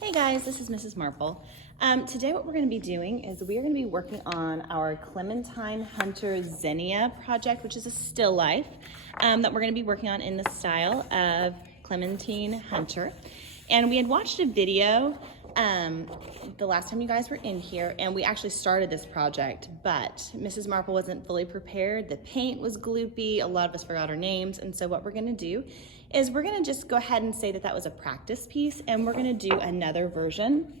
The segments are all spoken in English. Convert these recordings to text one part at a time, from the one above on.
Hey guys, this is Mrs. Marple. Today what we're going to be doing is we are going to be working on our Clementine Hunter Zinnia project, which is a still life that we're going to be working on in the style of Clementine Hunter. And we had watched a video the last time you guys were in here, and we actually started this project, but Mrs. Marple wasn't fully prepared. The paint was gloopy, a lot of us forgot our names, and so what we're going to do is we're going to just go ahead and say that that was a practice piece, and we're going to do another version,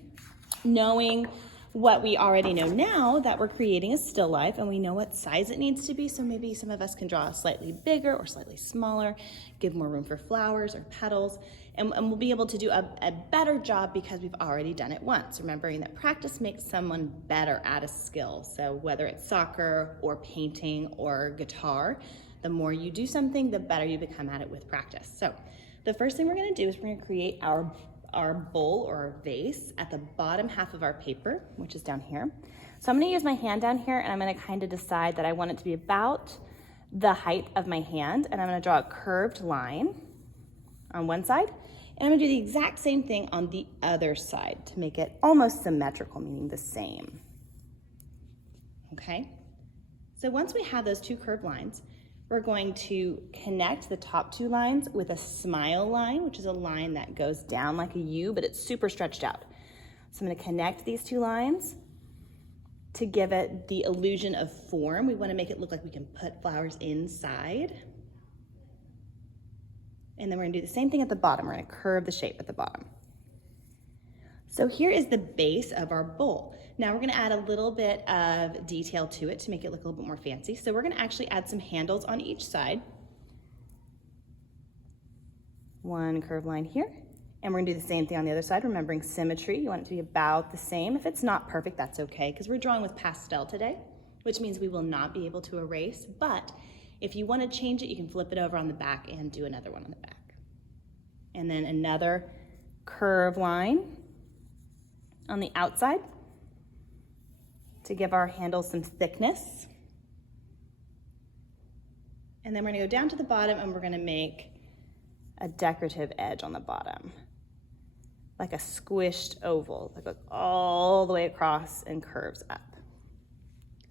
knowing what we already know now, that we're creating a still life and we know what size it needs to be. So maybe some of us can draw a slightly bigger or slightly smaller, give more room for flowers or petals, and we'll be able to do a better job because we've already done it once. Remembering that practice makes someone better at a skill. So whether it's soccer or painting or guitar, the more you do something, the better you become at it with practice. So the first thing we're going to do is we're going to create our bowl or our vase at the bottom half of our paper, which is down here. So I'm going to use my hand down here, and I'm going to kind of decide that I want it to be about the height of my hand, and I'm going to draw a curved line on one side, and I'm going to do the exact same thing on the other side to make it almost symmetrical, meaning the same. Okay? So once we have those two curved lines, we're going to connect the top two lines with a smile line, which is a line that goes down like a U, but it's super stretched out. So I'm going to connect these two lines to give it the illusion of form. We want to make it look like we can put flowers inside. And then we're going to do the same thing at the bottom. We're going to curve the shape at the bottom. So here is the base of our bowl. Now we're going to add a little bit of detail to it to make it look a little bit more fancy. So we're going to actually add some handles on each side. One curved line here. And we're going to do the same thing on the other side, remembering symmetry. You want it to be about the same. If it's not perfect, that's okay, because we're drawing with pastel today, which means we will not be able to erase. But if you want to change it, you can flip it over on the back and do another one on the back. And then another curved line on the outside to give our handle some thickness. And then we're going to go down to the bottom and we're going to make a decorative edge on the bottom, like a squished oval that goes all the way across and curves up.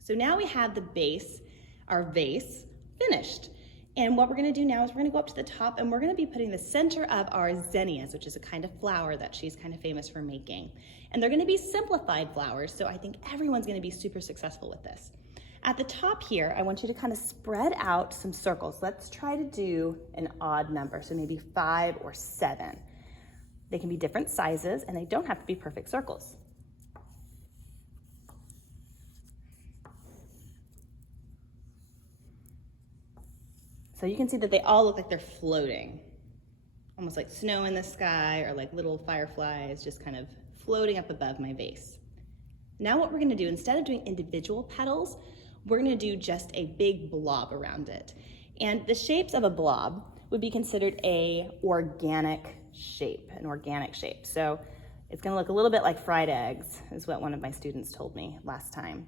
So now we have the base, our vase, finished. And what we're going to do now is we're going to go up to the top and we're going to be putting the center of our zinnias, which is a kind of flower that she's kind of famous for making. And they're going to be simplified flowers, so I think everyone's going to be super successful with this. At the top here, I want you to kind of spread out some circles. Let's try to do an odd number, so maybe 5 or 7. They can be different sizes and they don't have to be perfect circles. So you can see that they all look like they're floating, almost like snow in the sky or like little fireflies just kind of floating up above my vase. Now what we're going to do, instead of doing individual petals, we're going to do just a big blob around it. And the shapes of a blob would be considered an organic shape. So it's going to look a little bit like fried eggs, is what one of my students told me last time.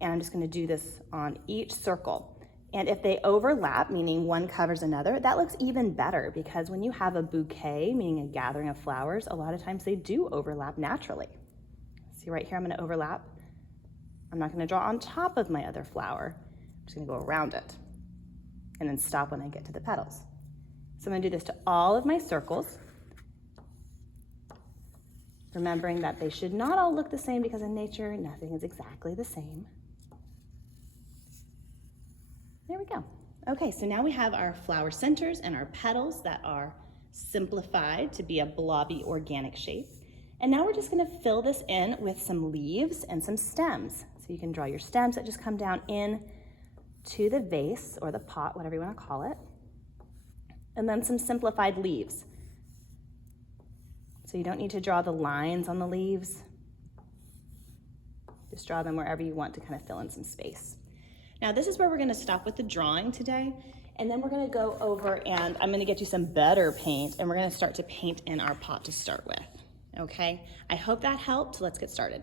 And I'm just going to do this on each circle. And if they overlap, meaning one covers another, that looks even better, because when you have a bouquet, meaning a gathering of flowers, a lot of times they do overlap naturally. See right here, I'm going to overlap. I'm not going to draw on top of my other flower. I'm just going to go around it and then stop when I get to the petals. So I'm going to do this to all of my circles, remembering that they should not all look the same, because in nature, nothing is exactly the same. There we go. Okay, so now we have our flower centers and our petals that are simplified to be a blobby organic shape. And now we're just going to fill this in with some leaves and some stems. So you can draw your stems that just come down in to the vase or the pot, whatever you want to call it. And then some simplified leaves. So you don't need to draw the lines on the leaves. Just draw them wherever you want to kind of fill in some space. Now this is where we're going to stop with the drawing today, and then we're going to go over and I'm going to get you some better paint, and we're going to start to paint in our pot to start with. Okay? I hope that helped. Let's get started.